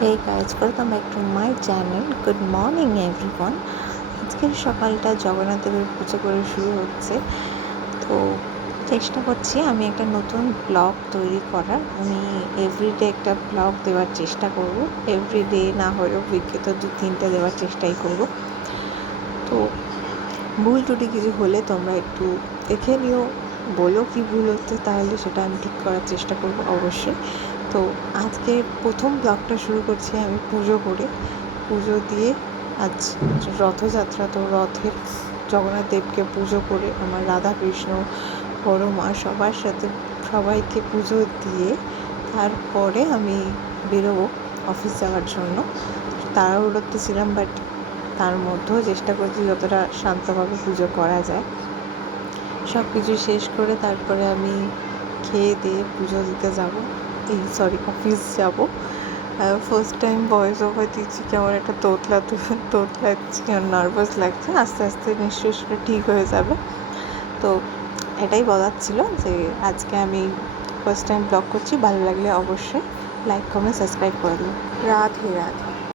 Hey guys, welcome back to my channel. Good morning everyone. আজকের সকালটা জগন্নাথ দেবের পুজো করে শুরু হচ্ছে। তো চেষ্টা করছি আমি একটা নতুন ব্লগ তৈরি করার। আমি এভরিডে একটা ব্লগ দেওয়ার চেষ্টা করব। এভরিডে না হলেও উইকে তো 2-3টে দেওয়ার চেষ্টাই করব। তো ভুল ত্রুটি কিছু হলে তোমরা একটু দেখে নিও, বলো কি ভুল হচ্ছে, তাহলে সেটা আমি ঠিক করার চেষ্টা করব অবশ্যই। তো আজকে প্রথম ব্লগটা শুরু করছি আমি পুজো করে, পুজো দিয়ে। আজ রথযাত্রা, তো রথের জগন্নাথ দেবকে পুজো করে আমার রাধা কৃষ্ণ বড় মা সবার সাথে সবাইকে পুজো দিয়ে তারপরে আমি বেরোবো অফিস যাওয়ার জন্য। তাড়াহুড়োতে ছিলাম, বাট তার মধ্যেও চেষ্টা করছি যতটা শান্তভাবে পুজো করা যায়। সব কিছু শেষ করে তারপরে আমি খেয়ে দিয়ে পুজো দিতে যাব, অফিস যাব। ফার্স্ট টাইম ভয়েস ওভার দিচ্ছি, কেমন একটা তোতলাচ্ছি আর নার্ভাস লাগছে। আস্তে আস্তে নিশ্চয়ই সেটা ঠিক হয়ে যাবে। তো এটাই বলার ছিল যে আজকে আমি ফার্স্ট টাইম ব্লগ করছি। ভালো লাগলে অবশ্যই লাইক কমেন্ট সাবস্ক্রাইব করে দিন। রাধে রাধে।